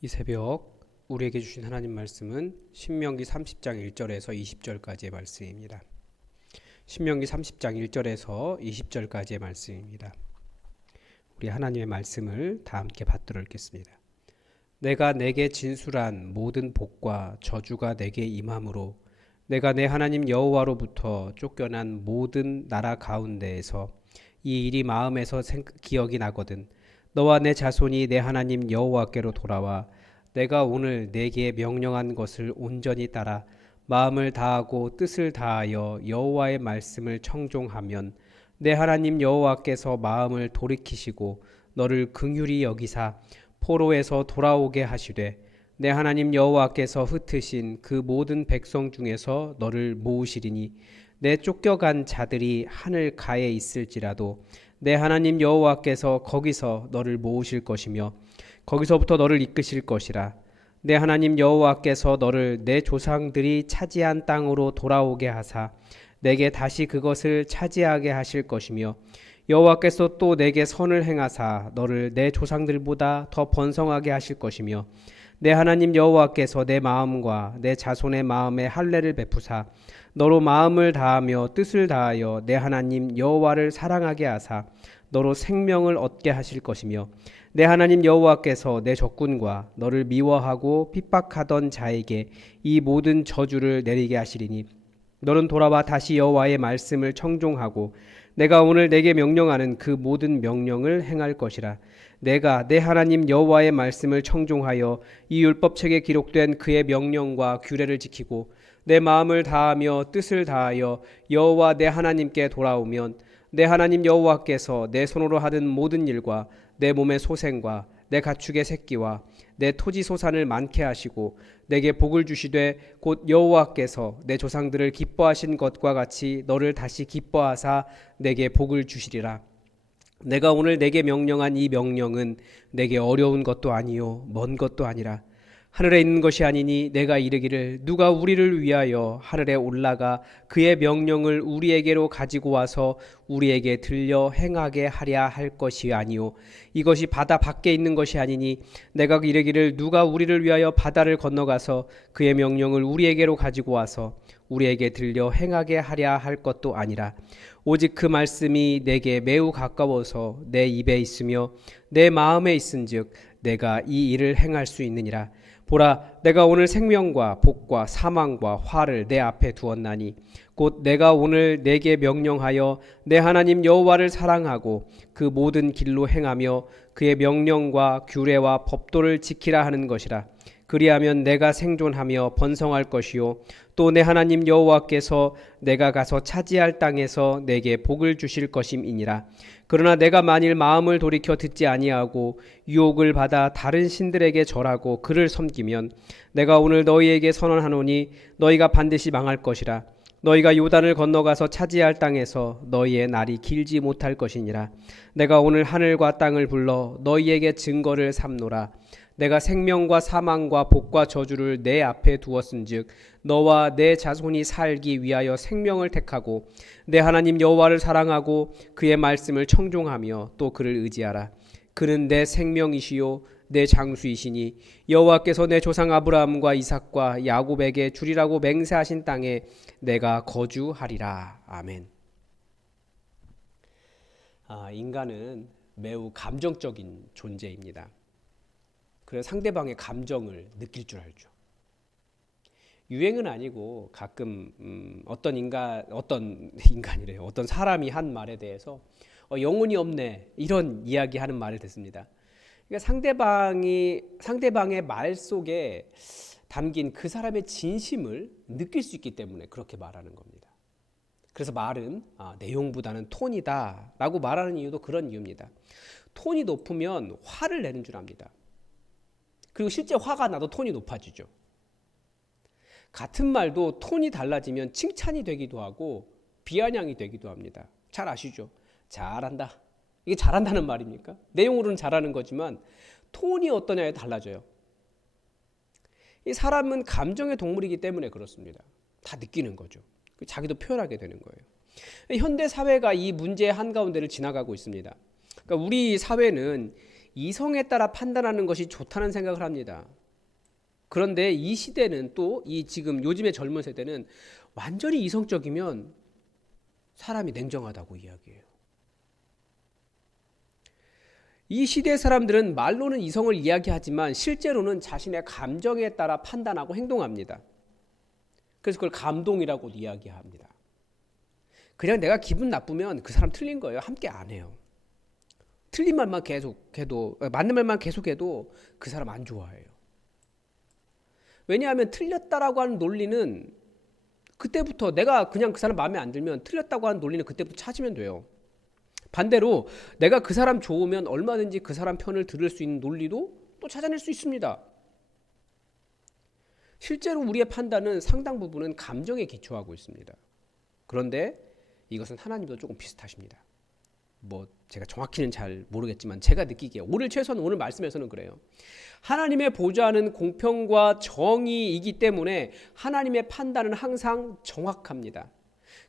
이 새벽 우리에게 주신 하나님 말씀은 신명기 30장 1절에서 20절까지의 말씀입니다. 신명기 30장 1절에서 20절까지의 말씀입니다. 우리 하나님의 말씀을 다 함께 받들어 읽겠습니다. 내가 내게 진술한 모든 복과 저주가 내게 임함으로 내가 내 하나님 여호와로부터 쫓겨난 모든 나라 가운데에서 이 일이 마음에서 기억이 나거든 너와 내 자손이 내 하나님 여호와께로 돌아와 내가 오늘 내게 명령한 것을 온전히 따라 마음을 다하고 뜻을 다하여 여호와의 말씀을 청종하면 내 하나님 여호와께서 마음을 돌이키시고 너를 긍휼히 여기사 포로에서 돌아오게 하시되 내 하나님 여호와께서 흩으신 그 모든 백성 중에서 너를 모으시리니 내 쫓겨간 자들이 하늘 가에 있을지라도 내 하나님 여호와께서 거기서 너를 모으실 것이며 거기서부터 너를 이끄실 것이라. 내 하나님 여호와께서 너를 내 조상들이 차지한 땅으로 돌아오게 하사 내게 다시 그것을 차지하게 하실 것이며 여호와께서 또 내게 선을 행하사 너를 내 조상들보다 더 번성하게 하실 것이며 내 하나님 여호와께서 내 마음과 내 자손의 마음에 할례를 베푸사 너로 마음을 다하며 뜻을 다하여 내 하나님 여호와를 사랑하게 하사 너로 생명을 얻게 하실 것이며 내 하나님 여호와께서 내 적군과 너를 미워하고 핍박하던 자에게 이 모든 저주를 내리게 하시리니 너는 돌아와 다시 여호와의 말씀을 청종하고 내가 오늘 내게 명령하는 그 모든 명령을 행할 것이라. 내가 내 하나님 여호와의 말씀을 청종하여 이 율법책에 기록된 그의 명령과 규례를 지키고 내 마음을 다하며 뜻을 다하여 여호와 내 하나님께 돌아오면 내 하나님 여호와께서 내 손으로 하는 모든 일과 내 몸의 소생과 내 가축의 새끼와 내 토지 소산을 많게 하시고 내게 복을 주시되 곧 여호와께서 내 조상들을 기뻐하신 것과 같이 너를 다시 기뻐하사 내게 복을 주시리라. 내가 오늘 내게 명령한 이 명령은 내게 어려운 것도 아니요 먼 것도 아니라 하늘에 있는 것이 아니니 내가 이르기를 누가 우리를 위하여 하늘에 올라가 그의 명령을 우리에게로 가지고 와서 우리에게 들려 행하게 하랴 할 것이 아니요 이것이 바다 밖에 있는 것이 아니니 내가 이르기를 누가 우리를 위하여 바다를 건너가서 그의 명령을 우리에게로 가지고 와서 우리에게 들려 행하게 하랴 할 것도 아니라 오직 그 말씀이 내게 매우 가까워서 내 입에 있으며 내 마음에 있은즉 내가 이 일을 행할 수 있느니라. 보라, 내가 오늘 생명과 복과 사망과 화를 내 앞에 두었나니 곧 내가 오늘 내게 명령하여 내 하나님 여호와를 사랑하고 그 모든 길로 행하며 그의 명령과 규례와 법도를 지키라 하는 것이라. 그리하면 내가 생존하며 번성할 것이요 또 내 하나님 여호와께서 내가 가서 차지할 땅에서 내게 복을 주실 것임이니라. 그러나 내가 만일 마음을 돌이켜 듣지 아니하고 유혹을 받아 다른 신들에게 절하고 그를 섬기면 내가 오늘 너희에게 선언하노니 너희가 반드시 망할 것이라. 너희가 요단을 건너가서 차지할 땅에서 너희의 날이 길지 못할 것이니라. 내가 오늘 하늘과 땅을 불러 너희에게 증거를 삼노라. 내가 생명과 사망과 복과 저주를 내 앞에 두었은즉 너와 내 자손이 살기 위하여 생명을 택하고 내 하나님 여호와를 사랑하고 그의 말씀을 청종하며 또 그를 의지하라. 그는 내 생명이시요 내 장수이시니 여호와께서 내 조상 아브라함과 이삭과 야곱에게 주리라고 맹세하신 땅에 내가 거주하리라. 아멘. 인간은 매우 감정적인 존재입니다. 그래서 상대방의 감정을 느낄 줄 알죠. 유행은 아니고 가끔 어떤 사람이 한 말에 대해서 영혼이 없네 이런 이야기하는 말을 듣습니다. 그러니까 상대방의 말 속에 담긴 그 사람의 진심을 느낄 수 있기 때문에 그렇게 말하는 겁니다. 그래서 말은 내용보다는 톤이다라고 말하는 이유도 그런 이유입니다. 톤이 높으면 화를 내는 줄 압니다. 그리고 실제 화가 나도 톤이 높아지죠. 같은 말도 톤이 달라지면 칭찬이 되기도 하고 비아냥이 되기도 합니다. 잘 아시죠? 잘한다. 이게 잘한다는 말입니까? 내용으로는 잘하는 거지만 톤이 어떠냐에 달라져요. 이 사람은 감정의 동물이기 때문에 그렇습니다. 다 느끼는 거죠. 자기도 표현하게 되는 거예요. 현대 사회가 이 문제의 한가운데를 지나가고 있습니다. 그러니까 우리 사회는 이성에 따라 판단하는 것이 좋다는 생각을 합니다. 그런데 이 시대는 또 이 지금 요즘의 젊은 세대는 완전히 이성적이면 사람이 냉정하다고 이야기해요. 이 시대 사람들은 말로는 이성을 이야기하지만 실제로는 자신의 감정에 따라 판단하고 행동합니다. 그래서 그걸 감동이라고 이야기합니다. 그냥 내가 기분 나쁘면 그 사람 틀린 거예요. 함께 안 해요. 틀린 말만 계속해도, 맞는 말만 계속해도 그 사람 안 좋아해요. 왜냐하면 틀렸다라고 하는 논리는 그때부터 내가 그냥 그 사람 마음에 안 들면 틀렸다고 하는 논리는 그때부터 찾으면 돼요. 반대로 내가 그 사람 좋으면 얼마든지 그 사람 편을 들을 수 있는 논리도 또 찾아낼 수 있습니다. 실제로 우리의 판단은 상당 부분은 감정에 기초하고 있습니다. 그런데 이것은 하나님도 조금 비슷하십니다. 제가 정확히는 잘 모르겠지만 제가 느끼기에 최소한 오늘 말씀에서는 그래요. 하나님의 보좌는 공평과 정의이기 때문에 하나님의 판단은 항상 정확합니다.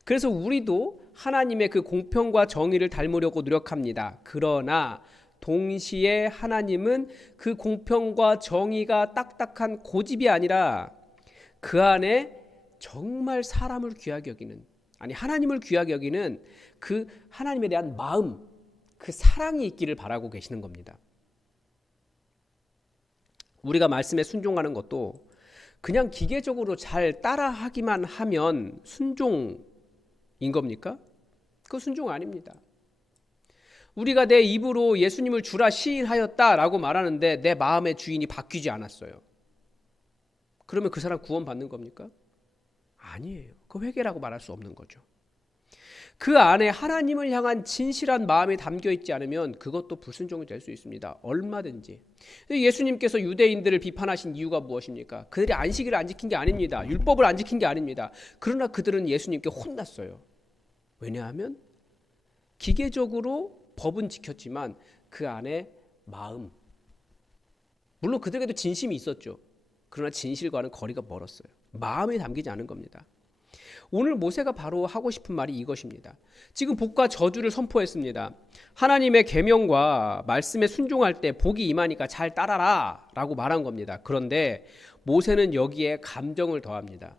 그래서 우리도 하나님의 그 공평과 정의를 닮으려고 노력합니다. 그러나 동시에 하나님은 그 공평과 정의가 딱딱한 고집이 아니라 그 안에 정말 사람을 귀하게 여기는, 하나님을 귀하게 여기는 그 하나님에 대한 마음, 그 사랑이 있기를 바라고 계시는 겁니다. 우리가 말씀에 순종하는 것도 그냥 기계적으로 잘 따라하기만 하면 순종인 겁니까? 그거 순종 아닙니다. 우리가 내 입으로 예수님을 주라 시인하였다라고 말하는데 내 마음의 주인이 바뀌지 않았어요. 그러면 그 사람 구원받는 겁니까? 아니에요. 그 회개라고 말할 수 없는 거죠. 그 안에 하나님을 향한 진실한 마음이 담겨 있지 않으면 그것도 불순종이 될 수 있습니다. 얼마든지. 예수님께서 유대인들을 비판하신 이유가 무엇입니까? 그들이 안식일을 안 지킨 게 아닙니다. 율법을 안 지킨 게 아닙니다. 그러나 그들은 예수님께 혼났어요. 왜냐하면 기계적으로 법은 지켰지만 그 안에 마음, 물론 그들에게도 진심이 있었죠. 그러나 진실과는 거리가 멀었어요. 마음이 담기지 않은 겁니다. 오늘 모세가 바로 하고 싶은 말이 이것입니다. 지금 복과 저주를 선포했습니다. 하나님의 계명과 말씀에 순종할 때 복이 임하니까 잘 따라라 라고 말한 겁니다. 그런데 모세는 여기에 감정을 더합니다.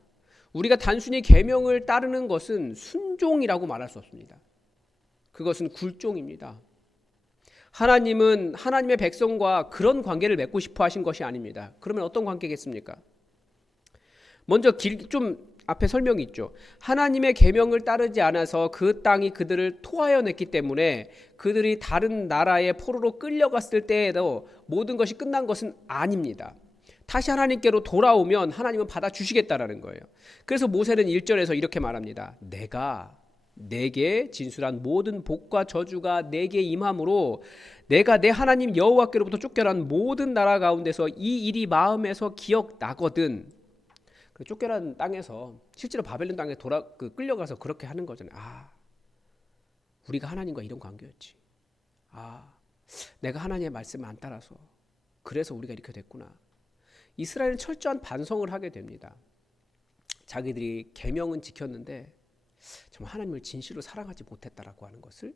우리가 단순히 계명을 따르는 것은 순종이라고 말할 수 없습니다. 그것은 굴종입니다. 하나님은 하나님의 백성과 그런 관계를 맺고 싶어 하신 것이 아닙니다. 그러면 어떤 관계겠습니까? 먼저 좀 앞에 설명이 있죠. 하나님의 계명을 따르지 않아서 그 땅이 그들을 토하여 냈기 때문에 그들이 다른 나라의 포로로 끌려갔을 때에도 모든 것이 끝난 것은 아닙니다. 다시 하나님께로 돌아오면 하나님은 받아주시겠다라는 거예요. 그래서 모세는 1절에서 이렇게 말합니다. 내가 내게 진술한 모든 복과 저주가 내게 임함으로 내가 내 하나님 여호와께로부터 쫓겨난 모든 나라 가운데서 이 일이 마음에서 기억나거든. 쫓겨난 땅에서 실제로 바벨론 땅에 끌려가서 그렇게 하는 거잖아요. 우리가 하나님과 이런 관계였지. 내가 하나님의 말씀을 안 따라서 그래서 우리가 이렇게 됐구나. 이스라엘은 철저한 반성을 하게 됩니다. 자기들이 계명은 지켰는데 정말 하나님을 진실로 사랑하지 못했다라고 하는 것을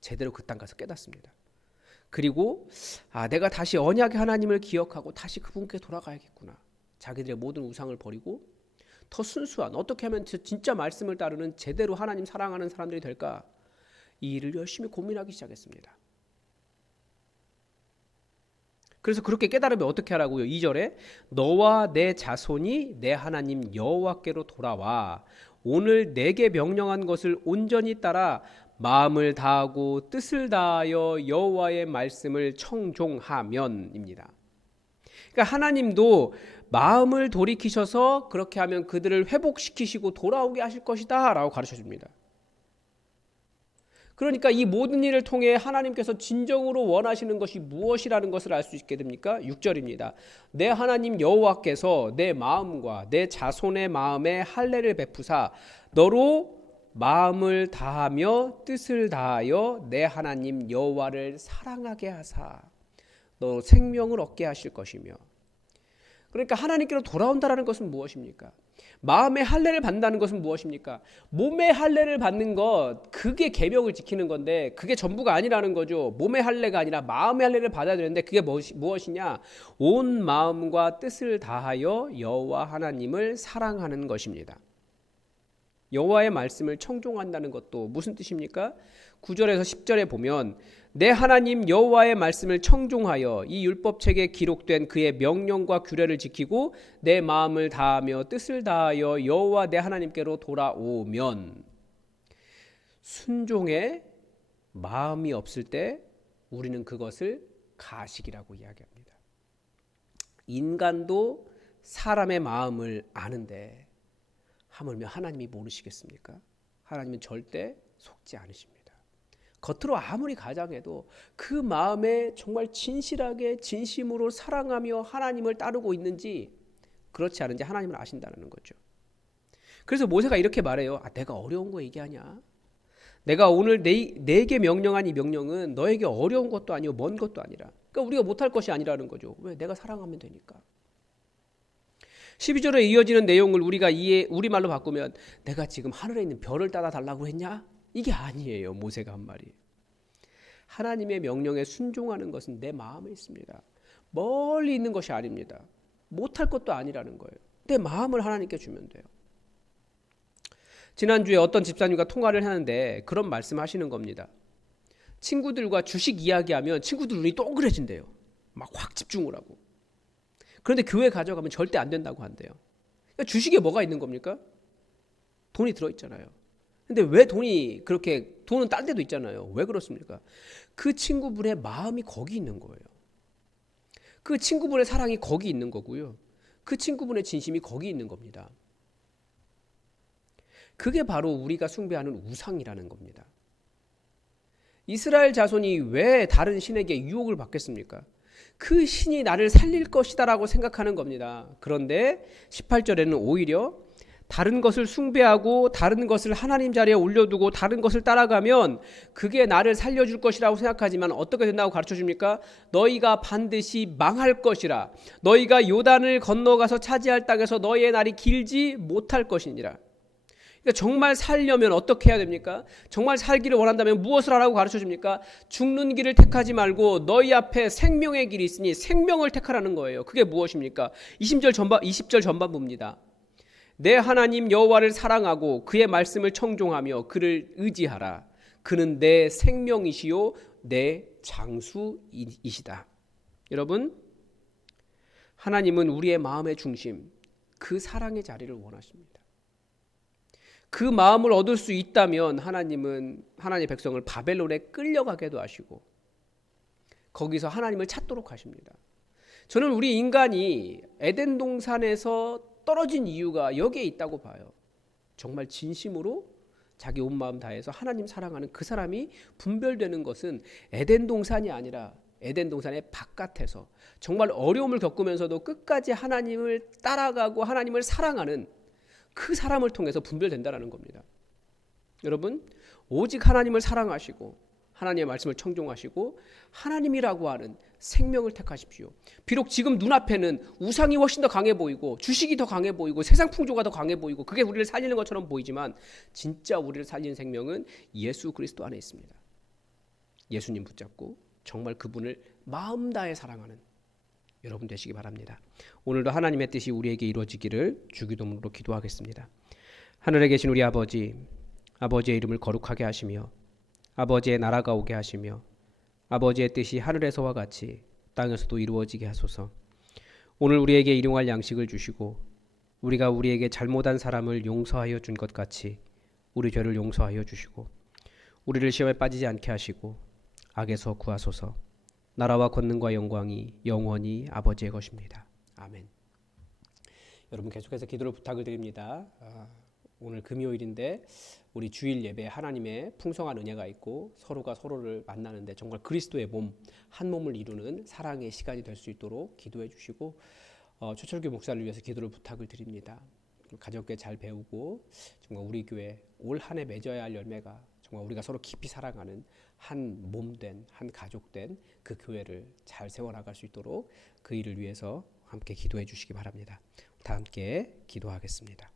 제대로 그 땅 가서 깨닫습니다. 그리고 내가 다시 언약의 하나님을 기억하고 다시 그분께 돌아가야겠구나. 자기들의 모든 우상을 버리고 더 순수한, 어떻게 하면 진짜 말씀을 따르는 제대로 하나님 사랑하는 사람들이 될까? 이 일을 열심히 고민하기 시작했습니다. 그래서 그렇게 깨달으면 어떻게 하라고요? 2절에 너와 내 자손이 내 하나님 여호와께로 돌아와 오늘 내게 명령한 것을 온전히 따라 마음을 다하고 뜻을 다하여 여호와의 말씀을 청종하면입니다. 그러니까 하나님도 마음을 돌이키셔서 그렇게 하면 그들을 회복시키시고 돌아오게 하실 것이다 라고 가르쳐줍니다. 그러니까 이 모든 일을 통해 하나님께서 진정으로 원하시는 것이 무엇이라는 것을 알 수 있게 됩니까? 6절입니다. 내 하나님 여호와께서 내 마음과 내 자손의 마음에 할례를 베푸사 너로 마음을 다하며 뜻을 다하여 내 하나님 여호와를 사랑하게 하사 너 생명을 얻게 하실 것이며. 그러니까 하나님께로 돌아온다라는 것은 무엇입니까? 마음의 할례를 받는다는 것은 무엇입니까? 몸의 할례를 받는 것, 그게 계명을 지키는 건데 그게 전부가 아니라는 거죠. 몸의 할례가 아니라 마음의 할례를 받아야 되는데 그게 무엇이냐? 온 마음과 뜻을 다하여 여호와 하나님을 사랑하는 것입니다. 여호와의 말씀을 청종한다는 것도 무슨 뜻입니까? 9절에서 10절에 보면 내 하나님 여호와의 말씀을 청종하여 이 율법책에 기록된 그의 명령과 규례를 지키고 내 마음을 다하며 뜻을 다하여 여호와 내 하나님께로 돌아오면, 순종의 마음이 없을 때 우리는 그것을 가식이라고 이야기합니다. 인간도 사람의 마음을 아는데 하물며 하나님이 모르시겠습니까? 하나님은 절대 속지 않으십니다. 겉으로 아무리 가장해도 그 마음에 정말 진실하게 진심으로 사랑하며 하나님을 따르고 있는지 그렇지 않은지 하나님은 아신다는 거죠. 그래서 모세가 이렇게 말해요. 내가 어려운 거 얘기하냐? 내가 오늘 내게 명령한 이 명령은 너에게 어려운 것도 아니고 먼 것도 아니라, 그러니까 우리가 못할 것이 아니라는 거죠. 왜? 내가 사랑하면 되니까. 12절에 이어지는 내용을 우리가 우리말로 바꾸면 내가 지금 하늘에 있는 별을 따라 달라고 했냐? 이게 아니에요. 모세가 한 말이. 하나님의 명령에 순종하는 것은 내 마음에 있습니다. 멀리 있는 것이 아닙니다. 못할 것도 아니라는 거예요. 내 마음을 하나님께 주면 돼요. 지난주에 어떤 집사님과 통화를 하는데 그런 말씀하시는 겁니다. 친구들과 주식 이야기하면 친구들 눈이 동그래진대요. 막 확 집중을 하고. 그런데 교회 가져가면 절대 안 된다고 한대요. 그러니까 주식에 뭐가 있는 겁니까? 돈이 들어있잖아요. 근데 왜 돈은 딴 데도 있잖아요. 왜 그렇습니까? 그 친구분의 마음이 거기 있는 거예요. 그 친구분의 사랑이 거기 있는 거고요. 그 친구분의 진심이 거기 있는 겁니다. 그게 바로 우리가 숭배하는 우상이라는 겁니다. 이스라엘 자손이 왜 다른 신에게 유혹을 받겠습니까? 그 신이 나를 살릴 것이다 라고 생각하는 겁니다. 그런데 18절에는 오히려 다른 것을 숭배하고 다른 것을 하나님 자리에 올려두고 다른 것을 따라가면 그게 나를 살려줄 것이라고 생각하지만 어떻게 된다고 가르쳐줍니까? 너희가 반드시 망할 것이라. 너희가 요단을 건너가서 차지할 땅에서 너희의 날이 길지 못할 것이니라. 그러니까 정말 살려면 어떻게 해야 됩니까? 정말 살기를 원한다면 무엇을 하라고 가르쳐줍니까? 죽는 길을 택하지 말고 너희 앞에 생명의 길이 있으니 생명을 택하라는 거예요. 그게 무엇입니까? 20절 전반부입니다. 내 하나님 여호와를 사랑하고 그의 말씀을 청종하며 그를 의지하라. 그는 내 생명이시요 내 장수이시다. 여러분, 하나님은 우리의 마음의 중심, 그 사랑의 자리를 원하십니다. 그 마음을 얻을 수 있다면 하나님은 하나님의 백성을 바벨론에 끌려가게도 하시고 거기서 하나님을 찾도록 하십니다. 저는 우리 인간이 에덴 동산에서 떨어진 이유가 여기에 있다고 봐요. 정말 진심으로 자기 온 마음 다해서 하나님 사랑하는 그 사람이 분별되는 것은 에덴 동산이 아니라 에덴 동산의 바깥에서 정말 어려움을 겪으면서도 끝까지 하나님을 따라가고 하나님을 사랑하는 그 사람을 통해서 분별된다는 겁니다. 여러분, 오직 하나님을 사랑하시고 하나님의 말씀을 청종하시고 하나님이라고 하는 생명을 택하십시오. 비록 지금 눈앞에는 우상이 훨씬 더 강해 보이고 주식이 더 강해 보이고 세상 풍조가 더 강해 보이고 그게 우리를 살리는 것처럼 보이지만 진짜 우리를 살리는 생명은 예수 그리스도 안에 있습니다. 예수님 붙잡고 정말 그분을 마음 다해 사랑하는 여러분 되시기 바랍니다. 오늘도 하나님의 뜻이 우리에게 이루어지기를 주기도문으로 기도하겠습니다. 하늘에 계신 우리 아버지, 아버지의 이름을 거룩하게 하시며 아버지의 나라가 오게 하시며 아버지의 뜻이 하늘에서와 같이 땅에서도 이루어지게 하소서. 오늘 우리에게 일용할 양식을 주시고 우리가 우리에게 잘못한 사람을 용서하여 준 것 같이 우리 죄를 용서하여 주시고 우리를 시험에 빠지지 않게 하시고 악에서 구하소서. 나라와 권능과 영광이 영원히 아버지의 것입니다. 아멘. 여러분 계속해서 기도를 부탁을 드립니다. 오늘 금요일인데 우리 주일 예배에 하나님의 풍성한 은혜가 있고 서로가 서로를 만나는데 정말 그리스도의 몸, 한 몸을 이루는 사랑의 시간이 될 수 있도록 기도해 주시고 최철규 목사를 위해서 기도를 부탁을 드립니다. 가족께 잘 배우고 정말 우리 교회 올 한 해 맺어야 할 열매가 정말 우리가 서로 깊이 사랑하는 한 몸된, 한 가족된 그 교회를 잘 세워나갈 수 있도록 그 일을 위해서 함께 기도해 주시기 바랍니다. 다 함께 기도하겠습니다.